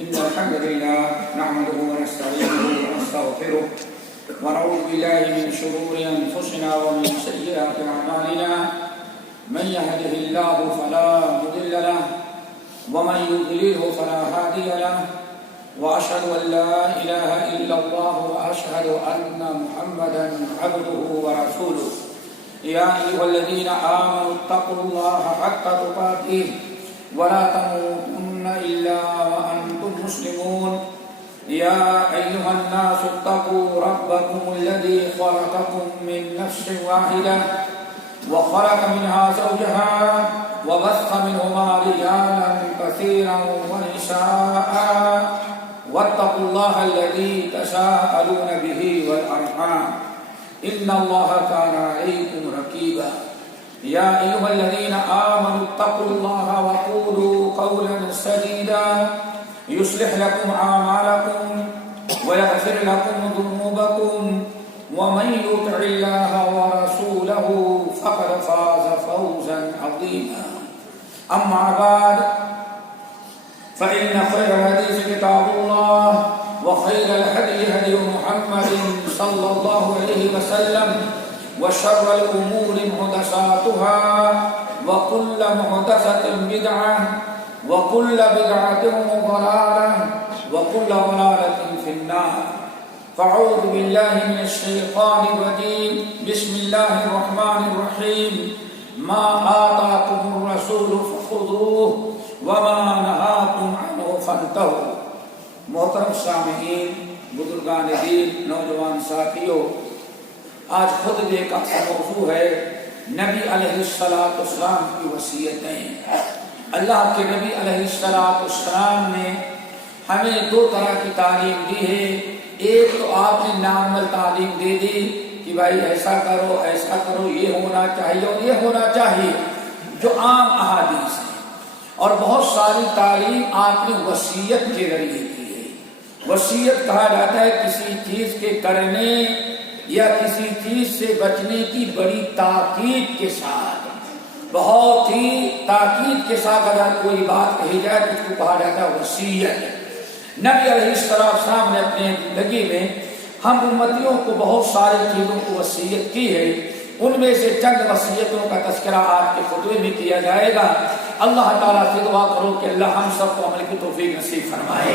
إن الحمد لله نحمده ونستعينه ونستغفره ونعوذ بالله من شرور أنفسنا ومن سيئات أعمالنا من يهده الله فلا مضل له ومن يضلله فلا هادي له وأشهد أن لا إله إلا الله وأشهد أن محمدا عبده ورسوله يا أيها الذين آمنوا اتقوا الله حق تقاته ولا تموتن إلا وأنتم مسلمون يا أيها الناس اتقوا ربكم الذي خلقكم من نفس واحدة وخلق منها زوجها وبث منهما رجالا كثيرا ونساء واتقوا الله الذي تساءلون به والأرحام إن الله كان عليكم رقيبا يا أيها الذين آمنوا اتقوا الله وقولوا قولا سديدا يصلح لكم أعمالكم ويغفر لكم ذنوبكم ومن يطع الله ورسوله فقد فاز فوزا عظيما أما بعد فإن خير الحديث كتاب الله وخير الهدي هدي محمد صلى الله عليه وسلم وشر الأمور محدثاتها وكل محدثة بدعة وكل بدعة ضلالة وكل ضلالة في النار فأعوذ بالله من الشيطان الرجيم بسم الله الرحمن الرحيم ما آتاكم الرسول فخذوه وما نهاكم عنه فانتهوا محترم سامعین، بزرگان دین، نوجوان ساتھیوں، آج خطبے کا موضوع ہے نبی علیہ السلام کی وصیتیں۔ اللہ کے نبی علیہ السلام نے ہمیں دو طرح کی تعلیم دی ہے۔ ایک تو آپ نے نارمل تعلیم دے دی کہ بھائی ایسا کرو، یہ ہونا چاہیے اور یہ ہونا چاہیے، جو عام احادیث ہے، اور بہت ساری تعلیم آپ نے وصیت کے ذریعے کی ہے۔ وصیت کہا جاتا ہے کسی چیز کے کرنے یا کسی چیز سے بچنے کی بڑی تاکید کے ساتھ، بہت ہی تاکید کے ساتھ اگر کوئی بات کہی جائے تو اس کو کہا جاتا ہے وصیت۔ نبی علیہ السلام نے اپنے زندگی میں ہم امتیوں کو بہت ساری چیزوں کو وصیت کی ہے۔ ان میں سے چند وصیتوں کا تذکرہ آج کے خطبے میں کیا جائے گا۔ اللہ تعالیٰ سے دعا کرو کہ اللہ ہم سب کو عمل کی توفیق نصیب فرمائے۔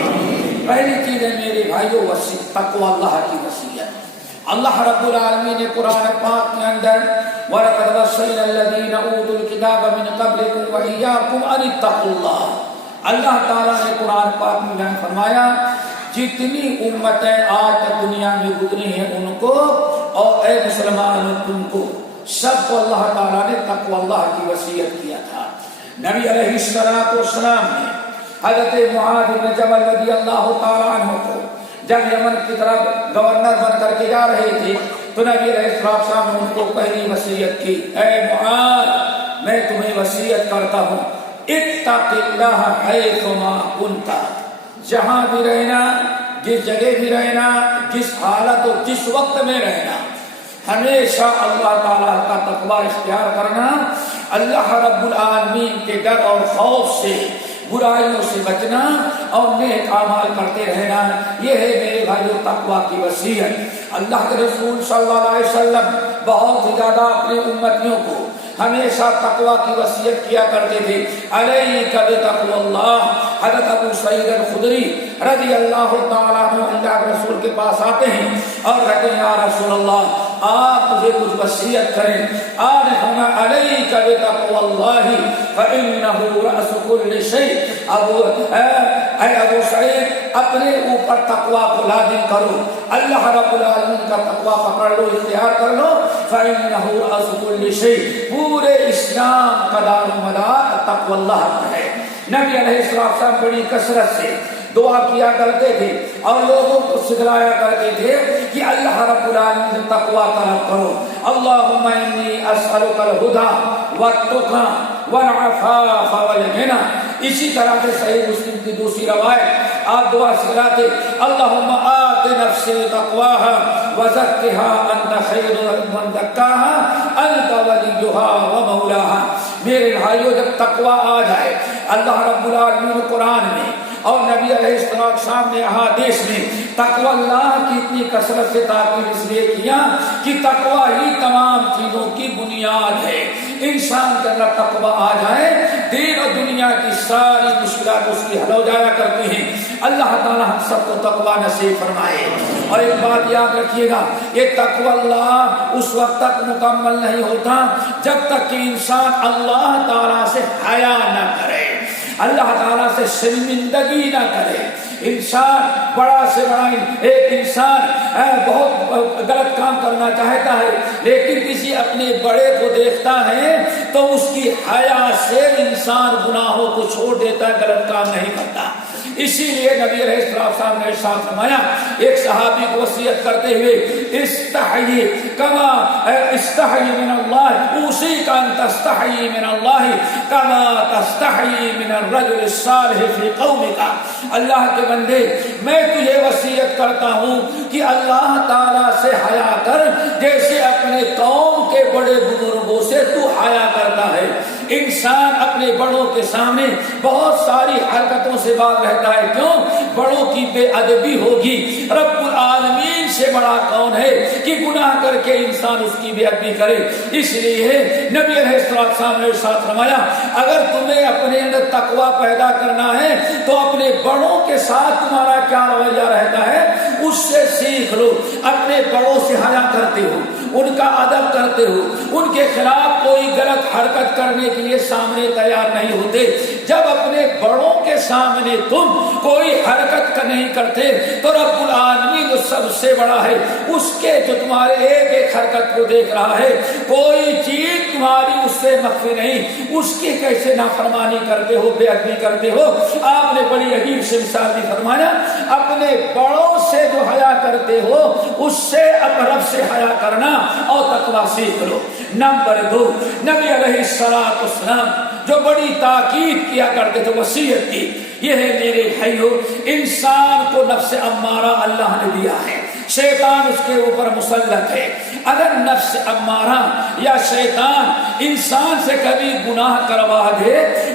پہلی چیز ہے میرے بھائیو تقوی اللہ کی وصیت۔ اللہ رب العالمین نے قرآن پاک کے اندر وَلَقَدْ وَصَّيْنَا الَّذِينَ أُوتُوا الْكِتَابَ مِنْ قَبْلِكُمْ وَإِيَّاكُمْ أَنِ اتَّقُوا اللَّهَ۔ اللہ تعالیٰ نے قرآن پاک میں بیان فرمایا جتنی امتیں آج تک دنیا میں گزری ہیں ان کو اور اے مسلمانوں تم کو سب کو اللہ تعالیٰ نے تقوی اللہ کی وصیت کیا تھا۔ نبی علیہ السلام نے حضرت معاذ بن جبل رضی اللہ تعالیٰ عنہ کو جب یمن کی طرف گورنر بن کر کے جا رہے تھے تو نبی علیہ السلام نے ان کو پہلی وصیت کی، اے معاذ میں تمہیں وصیت کرتا ہوں اتق اللہ حیثما کنت، جہاں بھی رہنا، جس جگہ بھی رہنا، جس حالت اور جس وقت میں رہنا، ہمیشہ اللہ تعالیٰ کا تقوی اختیار کرنا، اللہ رب العالمین کے ڈر اور خوف سے، برائیوں سے بچنا اور نیک اعمال کرتے رہنا، یہ ہے میرے بھائیو تقوی کی وصیت۔ اللہ کے رسول صلی اللہ علیہ وسلم بہت ہی زیادہ اپنی امتیوں کو ہمیشہ تقوی کی وصیت کیا کرتے تھے، علیک بتقوی اللہ۔ حضرت ابو سعید الخدری رضی اللہ تعالیٰ عنہ اللہ کے رسول کے پاس آتے ہیں اور کہتے ہیں یا رسول اللہ آپ مجھے کچھ وصیت کریں۔ آج ہم علیک بتقوی اللہ فإنہ رأس کل شیء، اے ابو سعید اپنے اوپر تقوی کو لازم کرو، اللہ رب العالمین کا تقوی پکڑ لو، اختیار کر لو، فإنہ رأس کل شیء، پورے اسلام کا دار و مدار تقوی اللہ پر ہے۔ نبی علیہ السلام بڑی کثرت سے دعا کیا کرتے تھے اور لوگوں کو سکھلایا کرتے تھے کہ اللہ رب العالمین سے تقوی طلب کرو، اللہم انی اسألک الہدی والتقی والعفاف والغنی۔ اسی طرح سے صحیح مسلم کی دوسری روایت آپ دعا سکھلاتے، اللہم آت نفسی تقواہا وزکھا انت خیر من زکاہا انت ولیہا ومولاہا۔ میرے بھائیو جب تقوی آ جائے، اللہ رب العالمین قرآن میں اور نبی علیہ السلام نے احادیث میں تقوی اللہ کی اتنی کثرت سے تاکید اس لیے کیا کہ تقوی ہی تمام چیزوں کی بنیاد ہے۔ انسان کے اندر تقوی آ جائے، دین اور دنیا کی ساری مشکلات اس کی حل ہو جایا کرتی ہیں۔ اللہ تعالیٰ ہم سب کو تقوی نصیب فرمائے۔ اور ایک بات یاد رکھیے گا، یہ تقوی اللہ اس وقت تک مکمل نہیں ہوتا جب تک کہ انسان اللہ تعالیٰ سے حیا نہ کرے، اللہ تعالیٰ سے شرمندگی نہ کرے۔ انسان بڑا سے بڑا ایک انسان بہت غلط کام کرنا چاہتا ہے لیکن کسی اپنے بڑے کو دیکھتا ہے تو اس کی حیا سے انسان گناہوں کو چھوڑ دیتا ہے، غلط کام نہیں کرتا۔ اسی لیے نبی علیہ السلام نے ارشاد فرمایا ایک صحابی کو وصیت کرتے ہوئے، استحی کما استحی من اللہ، اوصیک ان تستحی من اللہ کما تستحی من الرجل الصالح فی قومک۔ اللہ کے بندے میں تجھے وصیت کرتا ہوں کہ اللہ تعالیٰ سے حیا کر جیسے اپنے قوم کے بڑے بزرگوں سے تو حیا کرتا ہے۔ انسان اپنے بڑوں کے سامنے بہت ساری حرکتوں سے باز رہتا ہے، کیوں؟ بڑوں کی بے ادبی ہوگی۔ رب العالمین سے بڑا کون ہے کہ گناہ کر کے انسان اس کی بے ادبی کرے؟ اس لیے نبی علیہ السلام نے ارشاد فرمایا اگر تمہیں اپنے اندر تقوی پیدا کرنا ہے تو اپنے بڑوں کے ساتھ تمہارا کیا رویہ رہتا ہے اس سے سیکھ لو۔ اپنے بڑوں سے حیا کرتے ہو، ان کا ادب کرتے ہو، ان کے خلاف کوئی غلط حرکت کرنے کے لیے سامنے تیار نہیں ہوتے۔ جب اپنے بڑوں کے سامنے تم کوئی حرکت نہیں کرتے تو رب العالمین جو سب سے بڑا ہے اس کے جو تمہارے ایک ایک حرکت کو دیکھ رہا ہے، کوئی چیز تمہاری اس سے مخفی نہیں، اس کی کیسے نافرمانی کرتے ہو، بے ادبی کرتے ہو۔ آپ نے بڑی عجیب سے مثال بھی فرمایا، اپنے بڑوں سے جو حیا کرتے ہو اس سے اپنے رب سے حیا کرنا اور تقوی سیکھ لو۔ نمبر 2، نبی علیہ السلام جو بڑی تاکید کیا کرتے تھے، وصیت کی، یہ ہے میرے بھائیو انسان کو نفس امارہ اللہ نے دیا ہے، شیطان اس کے اوپر مسلط ہے۔ اگر نفس امارہ یا شیطان انسان سے کبھی گناہ کروا دے،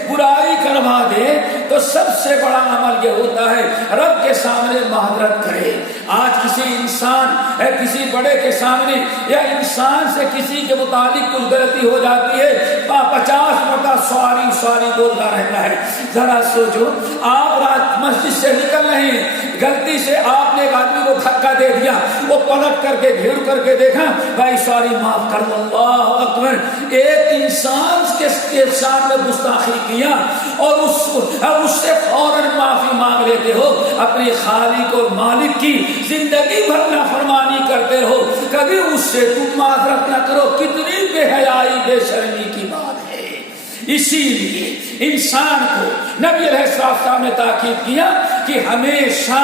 برائی کروا دے، تو سب سے بڑا عمل یہ ہوتا ہے رب کے سامنے معذرت کرے۔ آج کسی انسان کسی بڑے کے سامنے یا انسان سے کسی کے متعلق کچھ غلطی ہو جاتی ہے، 50 مرتبہ سواری بولتا رہتا ہے۔ ذرا سوچو، آپ رات مسجد سے نکل رہے ہیں، غلطی سے آپ نے ایک آدمی کو دھکا دے دیا، وہ پلٹ کر کے گھیر کر کے دیکھا، بھائی سوری معاف کر دو، اللہ اکبر۔ ایک انسان کے سامنے گستاخی کیا اور اس سے فوراً معافی مانگ لیتے ہو، اپنے خالق اور مالک کی زندگی بھر نافرمانی کرتے ہو، کبھی اس سے تم معذرت نہ کرو، کتنی بے حیائی بے شرمی کی بات ہے۔ اسی لیے انسان کو نبی علیہ السلام نے تاکید کیا کہ ہمیشہ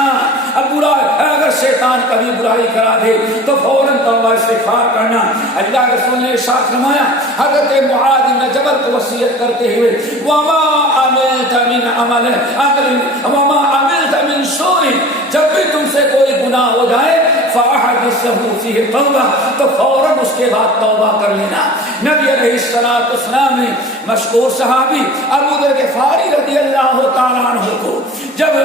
اگر شیطان کبھی برائی کرا دے تو فوراً توبہ استغفار کرنا. اللہ کے رسول نے ارشاد فرمایا حضرت معاذ بن جبل کو وصیت کرتے ہوئے وما عملت من عمل وما عملت من سوء، جب بھی تم سے کوئی گناہ ہو جائے فاحدثه فيه توبہ، تو فوراً اس کے بعد توبہ کر لینا. نبی علیہ السلام نے مشہور صحابی ابو ذر غفاری رضی اللہ تعالیٰ عنہ کو جب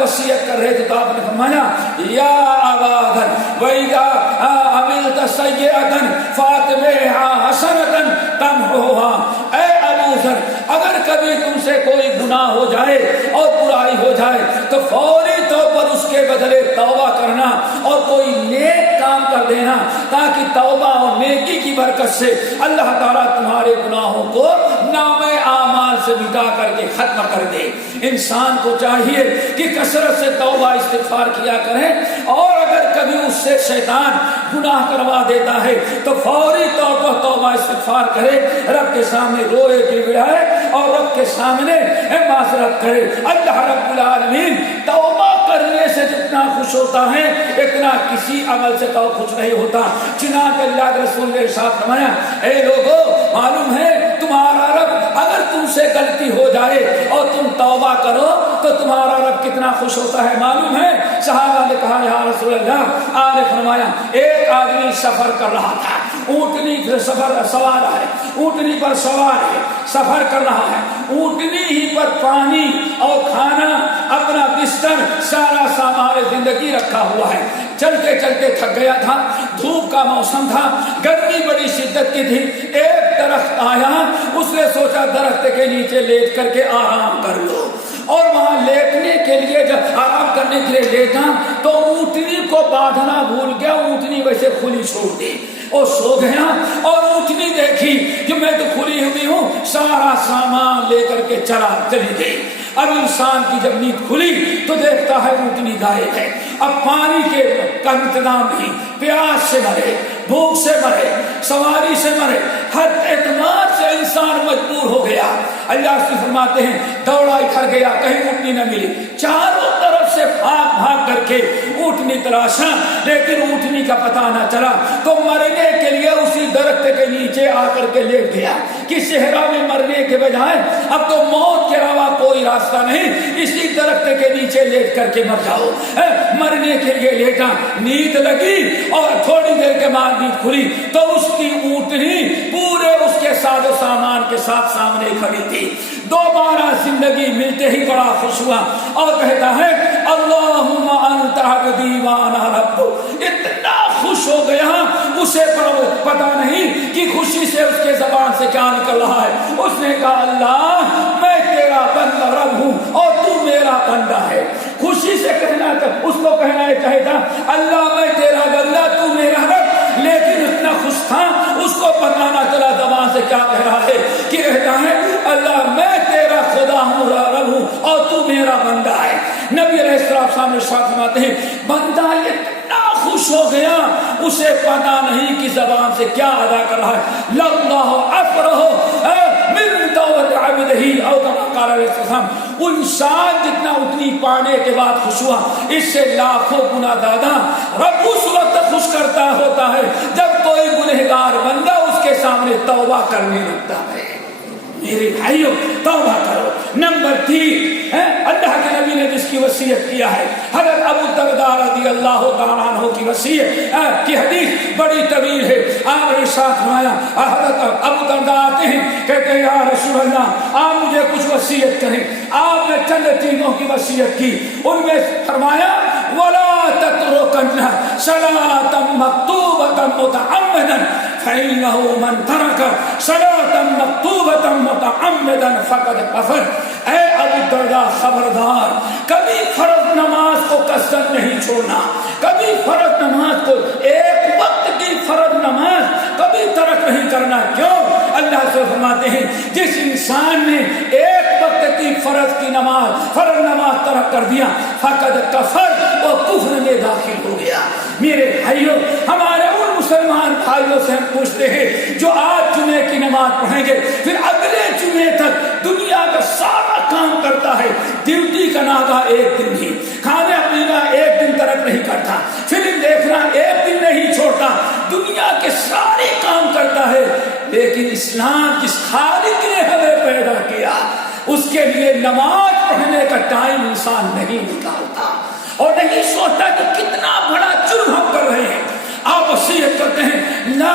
وصیت کر رہے تھے تو آپ نے فرمایا یا ابا ذر وَإِذَا عَمِلْتَ سَيِّئَةً فَأَتْبِعْهَا حَسَنَةً تَمْحُوهَا، اے ابو ذر اگر کبھی تم سے کوئی گناہ ہو جائے اور برائی ہو جائے تو فوری طور پر اس کے بدلے توبہ کرنا اور کوئی نیک کام کر دینا تاکہ توبہ اور نیکی کی برکت سے اللہ تعالیٰ تمہارے گناہوں کو نامے اعمال سے مٹا کر کے ختم کر دے. انسان کو چاہیے کہ کثرت سے توبہ استغفار کیا کریں، اور اگر کبھی اس سے شیطان گناہ کروا دیتا ہے تو فوری طور پر توبہ استغفار کرے، رب کے سامنے روئے گڑگڑائے اور رب کے سامنے معذرت کرے. اللہ رب العالمین توبہ کرنے سے جتنا خوش ہوتا ہے اتنا کسی عمل سے تو خوش نہیں ہوتا. چنانچہ اللہ کے رسول نے ارشاد فرمایا اے لوگو معلوم ہے تمہارا رب اگر تم سے غلطی ہو جائے اور تم توبہ کرو تو تمہارا رب کتنا خوش ہوتا ہے معلوم ہے. صحابہ نے کہا یا رسول اللہ، آپ نے فرمایا ایک آدمی سفر کر رہا تھا، اونٹنی سوار ہے، اونٹنی پر سوار ہے، سفر کر رہا ہے، اونٹنی ہی پر پانی اور کھانا اپنا بستر سارا سامان زندگی رکھا ہوا ہے. چلتے چلتے تھک گیا تھا، دھوپ کا موسم تھا، گرمی بڑی شدت کی تھی. ایک درخت آیا، اس نے سوچا درخت کے نیچے لیٹ کر کے آرام کر لو، اور وہاں لیٹنے کے لیے جب آرام کرنے کے لیے لیٹا تو اونٹنی کو باندھنا بھول گیا، اونٹنی ویسے کھلی چھوڑ دی اور سو گیا. اور اونٹنی دیکھی کہ میں تو کھلی ہوئی ہوں، سارا سامان لے کر کے چلی گئی. اب انسان کی جب نیند کھلی تو دیکھتا ہے اونٹنی غائب ہے. اب پانی کے کا انتظام نہیں، پیاس سے مرے، بھوک سے مرے، سواری سے مرے، ہر اعتماد سے انسان مجبور ہو گیا. اللہ سے فرماتے ہیں دوڑا ادھر گیا، کہیں اونٹنی نہ ملی، چاروں طرف سے بھاگ کر کے اونٹنی تلاشا لیکن اونٹنی کا پتہ نہ چلا. تو مرنے کے لیے اسی درخت کے نیچے آ کر کے لیٹ گیا کہ صحرا میں مرنے کے بجائے اب تو موت کے علاوہ کوئی راستہ نہیں، اسی درخت کے نیچے لیٹ کر کے مر جاؤ. مرنے کے لیے لیٹا، نیند لگی اور تھوڑی دیر کے بعد نیند کھلی تو اس کی اونٹنی پورے اس کے ساز و سامان کے ساتھ سامنے کھڑی تھی. دوبارہ زندگی ملتے ہی بڑا خوش ہوا اور کہتا ہے اللہم انت عبدی وانا رب. اتنا خوش ہو گیا اسے پتا نہیں کہ خوشی سے اس کے زبان سے کیا نکل رہا ہے. اس نے کہا اللہ میں تیرا بندہ رب ہوں اور تو میرا بندہ ہے. خوشی سے کہنا تھا، اس کو کہنا چاہیے تھا اللہ میں تیرا بندہ تو میرا رب، لیکن اتنا خوش تھا اس کو پتا نہ چلا زبان سے کیا کہہ رہا ہے کہ کہتا ہے اللہ میں تیرا خدا ہوں، رب ہوں اور تو میرا بندہ ہے. نبی علیہ السلام نے ساتھ فرماتے ہیں بندہ اتنا خوش ہو گیا اسے پتا نہیں کہ زبان سے کیا ادا کر رہا ہے. للہ افرح من توبۃ عبدہ او کما قال علیہ السلام. انسان جتنا اتنی پانے کے بعد خوش ہوا اس سے لاکھوں گنا زیادہ رب اس وقت خوش کرتا ہوتا ہے جب کوئی گنہگار بندہ اس کے سامنے توبہ کرنے لگتا ہے. میرے بھائیوں توبہ کرو. نمبر 3 اللہ کے نبی نے جس کی وصیت کیا ہے حضرت ابو الدرداء رضی اللہ تعالیٰ عنہ کی وصیت کی حدیث بڑی طویل ہے. آپ نے ساتھ فرمایا حضرت ابو الدرداء آتے ہیں کہتے ہیں یا رسول اللہ آپ مجھے کچھ وصیت کریں. آپ نے چند چیزوں کی وصیت کی، ان میں فرمایا ولا تتركن صلاة مكتوبة متعمدا فإنه من ترك صلاة مكتوبة متعمدا فقد كفر. اے ابو الدرداء خبردار، کبھی فرض نماز کو کثرت نہیں چھوڑنا، کبھی فرض نماز کو ایک وقت کی فرض نماز کبھی ترک نہیں کرنا. کیوں؟ اللہ سے فرماتے ہیں جس انسان نے ایک وقت کی فرض نماز ترک کر دیا فقد کفر، وہ کفر میں داخل ہو گیا. میرے بھائیوں ہمارے ان مسلمان بھائیوں سے ہم پوچھتے ہیں جو آج جمعے کی نماز پڑھیں گے پھر اگلے مہینے تک دنیا کا سارا کام کرتا ہے، ڈیوٹی کا ناغہ ایک دن ہی، کھانا پینا ایک دن ترک نہیں کرتا، فلم دیکھنا ایک دن نہیں چھوڑتا، دنیا کے سارے کام کرتا ہے، لیکن اسلام جس خالق نے ہمیں پیدا کیا اس کے لیے نماز پڑھنے کا ٹائم انسان نہیں نکالتا اور نہیں سوچتا کہ کتنا بڑا جرم ہم کر رہے ہیں۔ آپ وصیت کرتے ہیں لا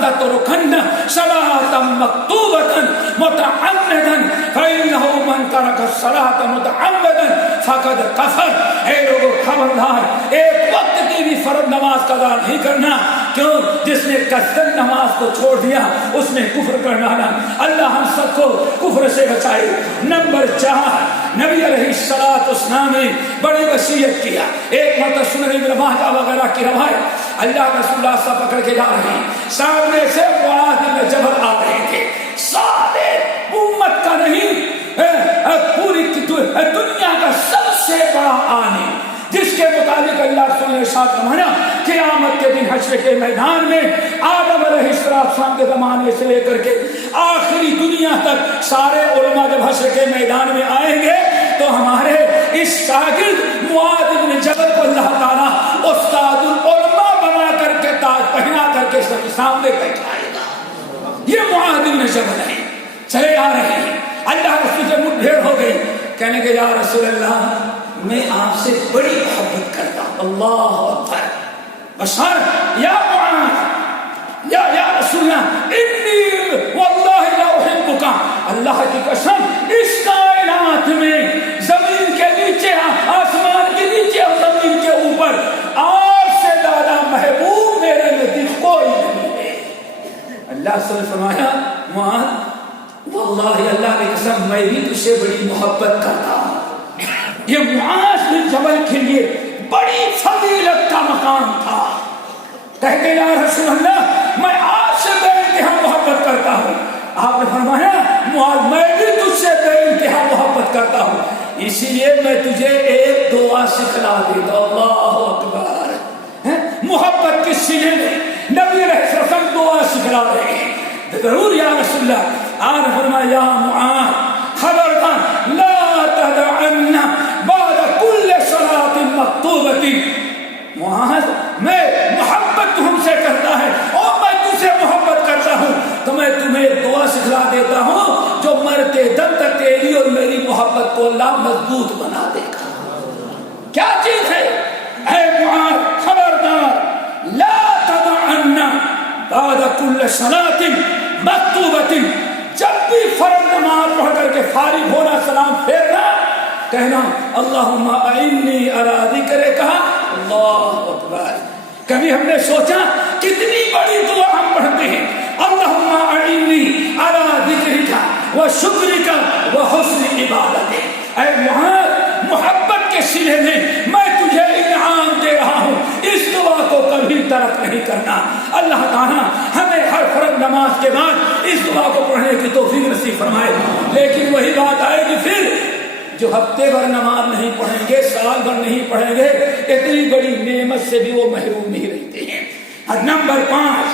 تترکن صلاۃ مکتوبۃ متعمدا فإنه من ترک الصلاۃ متعمدا فقد کفر۔ اے لوگوں خبردار، ایک وقت کی بھی فرض نماز قضا نہیں کرنا، کیوں؟ جس نے قصدن نماز کو چھوڑ دیا اس نے کفر کر ڈالا۔ اللہ ہم سب کو کفر سے بچائے۔ نمبر 4، نبی علیہ الصلوۃ والسلام نے بڑی وصیت کیا۔ ایک مرتبہ سنن ابن ماجہ وغیرہ کی روایت، اللہ رسول اللہ صاحب پکڑ کے جا رہے ہیں، سامنے سے معاذ بن جبل آ رہے تھے، سارے امت کا نہیں پوری دنیا کا سب سے بڑا عالم، جس کے مطابق اللہ رسول نے ارشاد فرمایا قیامت کے دن حشر کے میدان میں آدم علیہ السلام کے زمانے سے لے کر کے آخری دنیا تک سارے علماء جب حشر کے میدان میں آئیں گے تو ہمارے اس شاگرد معاذ بن جبل کو اللہ تعالیٰ استاد العلماء بنا کر کے تاج پہنا کر کے سب سامنے بیٹھائے گا۔ یہ معاذ بن جبل ہے، چلے آ رہے ہیں، اللہ رسول سے مٹھ بھیڑ ہو گئی، کہنے کہ یا رسول اللہ میں آپ سے بڑی محبت کرتا ہوں۔ اللہ اکبر، بشار یا معاذ یا رسول اللہ انی واللہ لا احبک، اللہ کی قسم اس کائنات میں زمین کے نیچے، آسمان کے نیچے اور زمین کے اوپر آپ سے زیادہ محبوب میرے نزدیک کوئی نہیں ہے۔ اللہ سے فرمایا معاذ واللہ اللہ کی قسم میں بھی تجھ سے بڑی محبت کرتا ہوں۔ یہ معاذ بن جبل کے لیے بڑی فضیلت کا مقام تھا، کہتے یا رسول اللہ میں آپ سے بے انتہا محبت کرتا ہوں۔ آپ نے فرمایا معاذ میں بھی تجھ سے بے انتہا محبت کرتا ہوں، اسی لیے میں تجھے ایک دعا سکھلا دیتا ہوں۔ اللہ اکبر، محبت کی سینے میں نبی علیہ السلام دعا سکھلا رہے ہیں۔ ضرور یا رسول اللہ، آپ نے فرمایا یا معاذ خبردار لا تدعن بعد كل صلاۃ مکتوبۃ، معاذ میں محبت تم سے کرتا ہے اور میں تم سے محبت کرتا ہوں تو میں تمہیں دعا سکھلا دیتا ہوں جو مرتے دم تک تیری اور میری محبت کو اللہ مضبوط بنا دے گا۔ کیا چیز ہے؟ اے معاذ خبردار لا تدعن بعد كل صلاۃ مکتوبۃ، جب بھی فرض نماز پڑھ کر کے فارغ ہونا سلام پھیرنا کہنا اللہم اعنی علی ذکرک، اللہ اکبر۔ کبھی ہم نے سوچا کتنی بڑی دعا ہم پڑھتے ہیں، اللہم اعنی علی ذکرک و شکرک و حسن عبادتک۔ اے معاذ محبت کے سلے میں تجھے انعام دے رہا ہوں، اس دعا کو کبھی ترک نہیں کرنا۔ اللہ تعالیٰ ہمیں ہر فرض نماز کے بعد اس دعا کو پڑھنے کی توفیق نصیب فرمائے۔ لیکن وہی بات آئے گی پھر جو ہفتے بھر نماز نہیں پڑھیں گے، سال بھر نہیں پڑھیں گے، اتنی بڑی نعمت سے بھی وہ محروم نہیں رہتے ہیں۔ اور نمبر 5،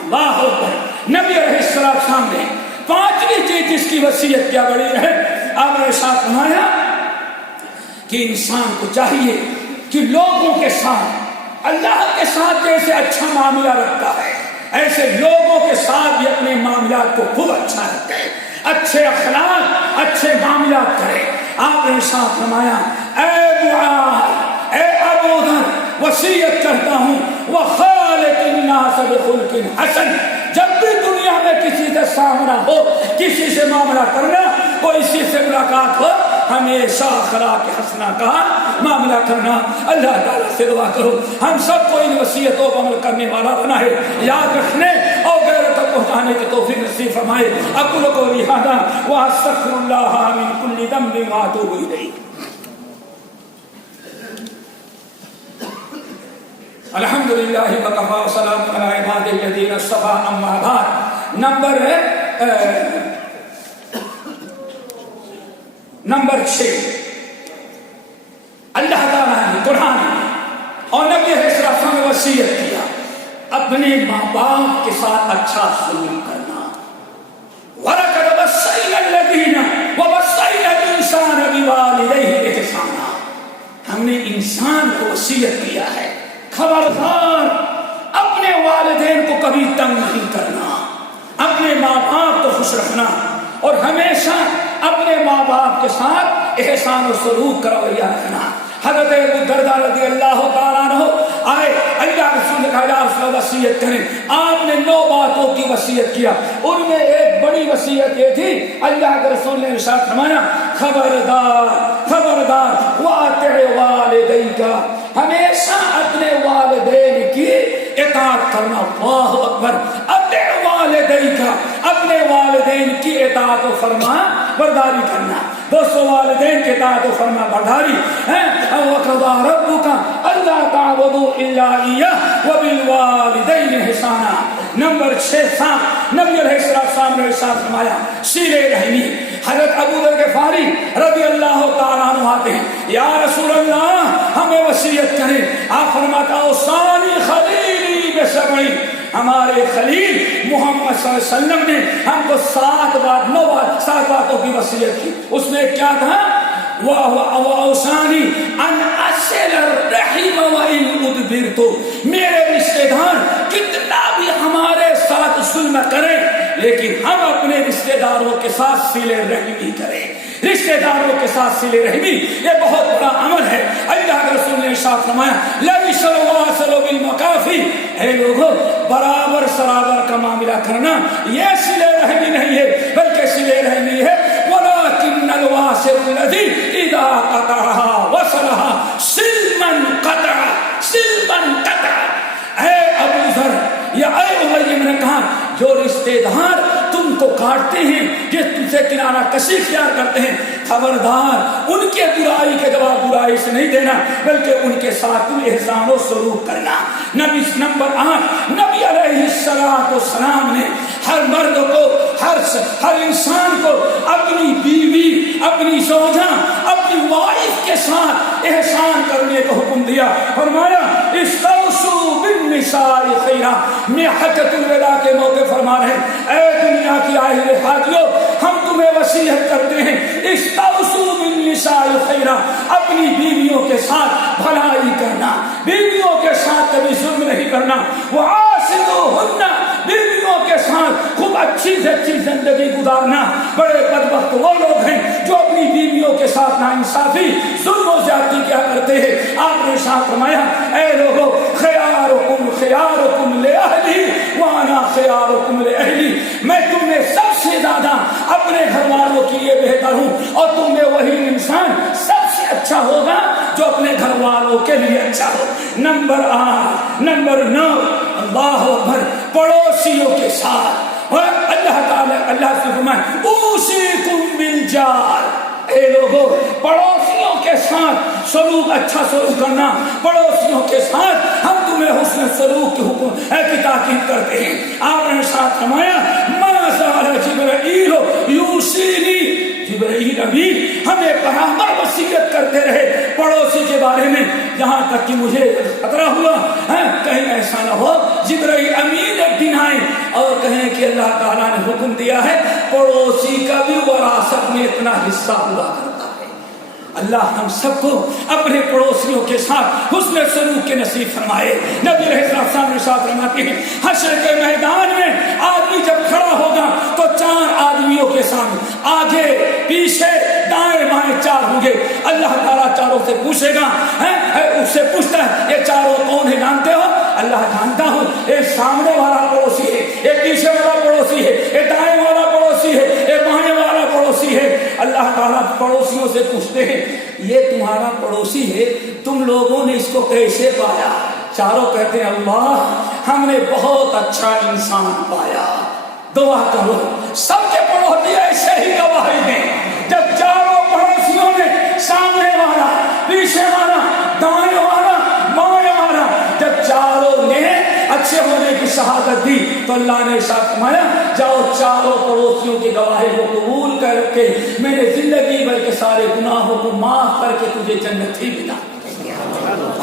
اللہ اکبر، نبی علیہ السلام نے 5ویں چیز جس کی وصیت کیا بڑی ہے، آپ نے ساتھ فرمایا کہ انسان کو چاہیے کہ لوگوں کے ساتھ اللہ کے ساتھ جیسے اچھا معاملہ رکھتا ہے ایسے لوگوں کے ساتھ بھی اپنے معاملات کو خوب اچھا رکھے، اچھے اخلاق، اچھے معاملات کرے۔ آپ نے ساتھ فرمایا اے معاذ، اے ابو ذر، وصیت کرتا ہوں وخالق الناس بخلق حسن، جب بھی دنیا میں کسی سے سامنا ہو، کسی سے معاملہ کرنا، کوئی اسی سے ملاقات ہو، ہمیشہ اخلاق حسنہ کا معاملہ کرنا۔ اللہ تعالیٰ سے دعا کرو ہم سب کو ان وصیتوں پر عمل کرنے والا بنائے، یاد رکھنے اور غیروں تک پہنچانے کی توفیق نصیب فرمائے۔ اقول قولی ھذا واستغفر اللہ من کل ذنب واتوب الیہ۔ الحمد للہ وکفی وسلام علی عبادہ الذین اصطفی، اما بعد۔ نمبر 6، اللہ تعالیٰ نے قرآن اور نبی علیہ السلام نے وصیت کیا اپنے ماں باپ کے ساتھ اچھا سلوک کرنا۔ وَلَقَدْ وَصَّيْنَا وَوَصَّيْنَا الَّذِينَ وَوَصَّيْنَا الْإِنسَانَ بِوَالِدَيْهِ إِحْسَانًا، ہم نے انسان کو وصیت کیا ہے، خبردار اپنے والدین کو کبھی تنگ نہیں کرنا، اپنے ماں باپ کو خوش رکھنا، اور ہمیشہ اپنے ماں باپ کے ساتھ احسان و سلوک کا رویہ رکھنا۔ حضرت ابو درداء رضی اللہ تعالیٰ عنہ آئے، اللہ رسول نے کہا رسول وصیت کریں، آپ نے 9 باتوں کی وصیت کیا، ان میں ایک بڑی وصیت یہ تھی، اللہ کے رسول نے ارشاد فرمایا خبردار خبردار واطع والدیک، ہمیشہ اپنے والدین کی اطاعت کرنا۔ اللہ اکبر، اطع والدیک، اپنے والدین کی اطاعت و فرما برداری کرنا۔ دوستو والدین کے اطاعت و فرما برداری ہے۔ وَقَضَىٰ رَبُّكَ أَلَّا تَعْبُدُوا إِلَّا إِيَّاهُ وَبِالْوَالِدَيْنِ إِحْسَانًا۔ نمبر 6 نبی علیہ السلام نے ارشاد فرمایا صلہ رحمی۔ حضرت ابو ذر غفاری رضی اللہ تعالیٰ عنہ آتے ہیں، یا رسول اللہ ہمیں وصیت کریں۔ آپ فرماتا اوصانی خلیلی بسبع، ہمارے خلیل محمد صلی اللہ علیہ وسلم نے ہم کو 7 باتوں کی وصیت کی۔ اس میں کیا تھا؟ وَأَوْصَانِي أَنْ أَصِلَ الرَّحِمَ وَإِنْ أُدْبِرْتُ، میرے رشتہ دار کتنا بھی ہمارے ساتھ ظلم کریں لیکن ہم اپنے رشتہ داروں کے ساتھ صلہ رحمی کریں۔ رشتہ داروں کے ساتھ صلہ رحمی یہ بہت بڑا عمل ہے۔ اللہ کے رسول نے ارشاد فرمایا لا يسلو بالمکافی، اے لوگوں برابر سرابر کا معاملہ کرنا یہ صلہ رحمی نہیں ہے، بلکہ صلہ رحمی ہے ولكن الواصل الذي اذا قطعها وصلها سلما قطع۔ اے ابو ذر یا اے ابی نے کہا جو رشتہ دار تم کو کاٹتے ہیں، جو تم سے کنارہ کشی اختیار کرتے ہیں، خبردار ان کے برائی کے جواب برائی سے نہیں دینا، بلکہ ان کے ساتھ تم احسان و سلوک کرنا۔ نمبر 8 نبی علیہ السلام نے ہر مرد کو ہر انسان کو اپنی بیوی، اپنی زوجہ، اپنی وائف کے ساتھ احسان کرنے کا حکم دیا۔ فرمایا استوصوا بالنساء خیرا۔ میں حجۃ الوداع کے موقع فرما رہے ہیں اے دنیا کی آئے حاجیوں، ہم تمہیں وصیت کرتے ہیں استوصوا بالنساء خیرا، اپنی بیویوں کے ساتھ بھلائی کرنا، بیویوں کے ساتھ کبھی ظلم نہیں کرنا۔ وعاشروہن، بیویوں کے ساتھ خوب اچھی سے اچھی زندگی گزارنا۔ بڑے بدبخت وہ لوگ ہیں جو اپنی بیویوں کے ساتھ ناانصافی، ظلم و زیادتی کیا کرتے ہیں۔ آپ نے ارشاد فرمایا اے لوگوں خیارکم لأہلی وانا خیارکم لأہلی، میں تم میں سب سے زیادہ اپنے گھر والوں کے لیے بہتر ہوں، اور تم میں وہی انسان سب سے اچھا ہوگا جو اپنے گھر والوں کے لیے اچھا ہو۔ نمبر 9 اللہ اکبر، پڑوسیوں کے ساتھ، اور اللہ تعالی اللہ سے فرمائے اوصیکم بالجار، اے لوگوں پڑوسیوں کے ساتھ سلوک، اچھا سلوک کرنا۔ پڑوسیوں کے ساتھ ہم تمہیں حسن سلوک کے حکم کی تاکید کرتے ہیں۔ آپ نے ارشاد فرمایا ما زال جبرائیل یوصینی، جبرائیل ابھی ہمیں برابر وصیت کرتے رہے پڑوسی کے بارے میں، یہاں تک کہ مجھے خطرہ ہوا کہیں ایسا نہ ہو جبرائیل امین ایک دن آئے اور کہیں کہ اللہ تعالیٰ نے حکم دیا ہے پڑوسی کا بھی وراثت میں اتنا حصہ ہوا کرتا ہے۔ اللہ ہم سب کو اپنے پڑوسیوں کے ساتھ حسن سلوک کے نصیب فرمائے۔ نبی علیہ السلام نے ساتھ فرماتے ہیں حشر کے میدان میں آدمی جب کھڑا ہوگا تو 4 آدمیوں کے سامنے آگے پیچھے دائیں بائیں 4 ہوں گے۔ اللہ تعالیٰ چاروں سے پوچھے گا، اس سے پوچھتا ہے یہ چاروں کون ہے جانتے ہو؟ اللہ جانتا ہوں، ایک سامنے والا پڑوسی ہے، ایک پیچھے والا پڑوسی ہے، ایک دائیں والا پڑوسی ہے، ایک بائیں والا پڑوسی ہے۔ اللہ تعالیٰ پڑوسیوں سے پوچھتے ہیں یہ تمہارا پڑوسی ہے، تم لوگوں نے اس کو کیسے پایا؟ چاروں کہتے ہیں اللہ ہم نے بہت اچھا انسان پایا۔ دعا کرو سب کے پڑوسی ایسے ہی گواہی دیں۔ جب چاروں پڑوسیوں نے سامنے والا، پیچھے والا، دائیں والا، بائیں والا، جب چاروں نے اچھے ہونے کی شہادت دی تو اللہ نے ارشاد فرمایا جاؤ چاروں پڑوسیوں کی گواہی کو قبول کر کے میں نے زندگی بھر کے سارے گناہوں کو معاف کر کے تجھے جنت ہی ملا۔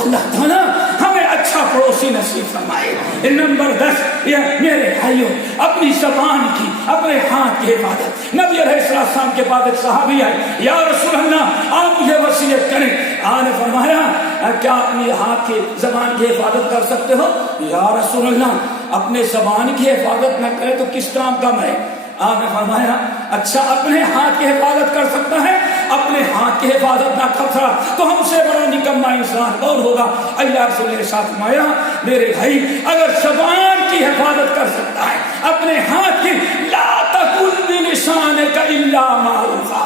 اللہ تعالیٰ ہمیں اچھا پڑوسی نصیب فرمائے۔ نمبر 10 یہ میرے بھائیوں اپنی زبان کی اپنے ہاتھ کی حفاظت. نبی علیہ السلام کے بعد ایک صحابی آئے, یا رسول اللہ آپ مجھے وصیت کریں. آپ نے فرمایا کیا اپنی ہاتھ کی زبان کی حفاظت کر سکتے ہو؟ یا رسول اللہ اپنے زبان کی حفاظت نہ کرے تو کس کام کا میں؟ آپ نے فرمایا اچھا اپنے ہاتھ کی حفاظت کر سکتا ہے, اپنے ہاتھ کی حفاظت نہ کر سکا تو ہم سے بڑا نکما انسان کون ہوگا؟ اللہ رسول نے ساتھ فرمایا میرے بھائی اگر زبان کی حفاظت کر سکتا ہے اپنے ہاتھ کی, لا تقل بلسانک الا معروفا,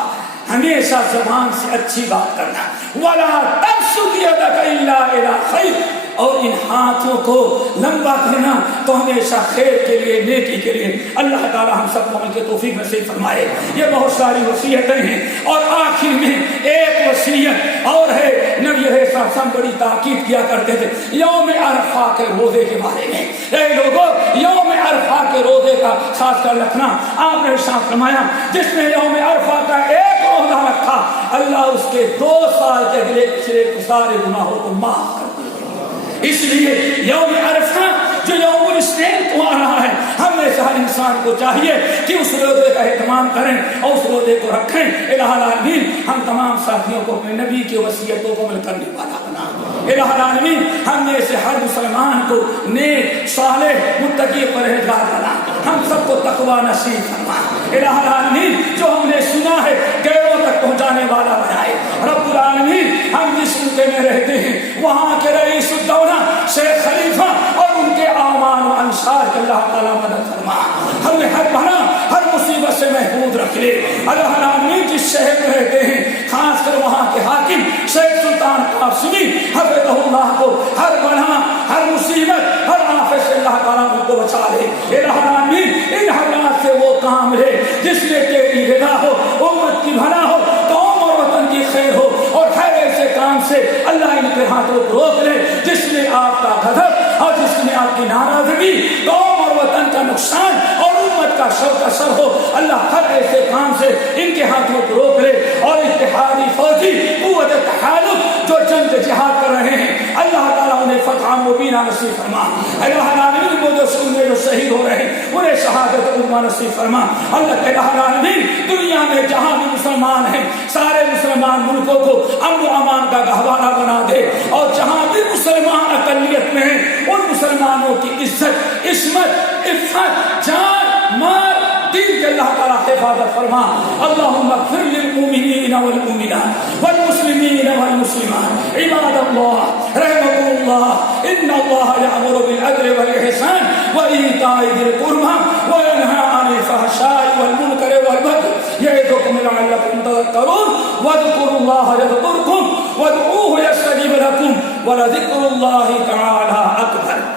ہمیشہ زبان سے اچھی بات کرنا, ولا تبسط یدک الا الی خیر, اور ان ہاتھوں کو لمبا کرنا تو ہمیشہ خیر کے لیے, نیکی کے لیے. اللہ تعالی ہم سب کو ان کے توفیق نصیب فرمائے. یہ بہت ساری وصیتیں ہیں اور آخر میں ایک وصیت اور ہے. نبی علیہ السلام بڑی تاکید کیا کرتے تھے یوم عرفہ کے روزے کے بارے میں. اے لوگوں یوم عرفہ کے روزے کا خاص کر رکھنا. آپ نے ارشاد فرمایا جس نے یوم عرفہ کا ایک روزہ رکھا اللہ اس کے 2 سال کے اگلے پچھلے سارے گناہوں کو معاف کر دے. اس لیے یوم عرفہ جو یوم الاثنین کو آ رہا ہے, ہمیشہ ہر انسان کو چاہیے کہ اس روزے کا اہتمام کریں اور اس روزے کو رکھیں. الہ العالمین ہم تمام ساتھیوں کو اپنے نبی کی وصیتوں کو عمل کرنے والا بنا. الہ العالمین ہم میں سے ہر مسلمان کو نیک صالح متقی پرہیزگار بنا. ہم سب کو تقوی نصیب فرما. الہ العالمین جو ہم نے سنا ہے غیروں تک پہنچانے والا بنائے. رب العالمین ہم جس ملک میں رہتے ہیں وہاں کے رئیس الدولہ شیخ خلیفہ اور ان کے اعوان و انصار کے اللہ تعالیٰ مدد فرما. ہمیں ہر بنا ہر مصیبت سے محفوظ رکھ لے. اللہ العالمین جس شہر میں رہتے ہیں خاص کر وہاں کے حاکم شیخ سلطان قاسمی حفظہ اللہ کو ہر بنا ہر مصیبت ہر آفت سے اللہ تعالیٰ ان کو بچا لے. الہ العالمین ان حالات سے وہ کام لے جس میں تیری رضا ہو, امت کی بھلا ہو, قوم اور وطن کی خیر ہو, اور ہر ایسے کام سے اللہ ان کے ہاتھوں کو روک لے جس میں آپ کا غضب اور جس میں آپ کی ناراضگی, قوم اور وطن کا نقصان اور امت کا شر کا سر ہو. اللہ ہر ایسے کام سے ان کے ہاتھوں کو روک لے. اور اتحادی فوجی قوت تحالف جو جنگ جہاد کر رہے ہیں اللہ تعالیٰ انہیں فتح مبینہ نصیب فرما. الہ العالمین کو جو شہید ہو رہے ہیں انہیں شہادت عظمیٰ نصیب فرما. اللہ الہ العالمین دنیا میں جہاں بھی مسلمان ہیں سارے مسلمان ملکوں کو امن و امان کا گہوارہ بنا دے, اور جہاں بھی مسلمان اقلیت میں ہیں ان مسلمانوں کی عزت, عصمت, عفت, جان, مال, دین کے اللہ تعالیٰ حفاظت فرما. اللہم اغفر للمؤمنین والمؤمنات والمسلمین والمسلمات عباد اللہ رحمكم اللہ ان اللہ یأمر بالعدل والإحسان وإیتاء ذی القربى وینہی عن الفحشاء والمنکر والبغی یعظکم لعلکم تذکرون واذکروا اللہ یذکرکم وادعوه یستجب لکم ولذکر اللہ تعالی اکبر.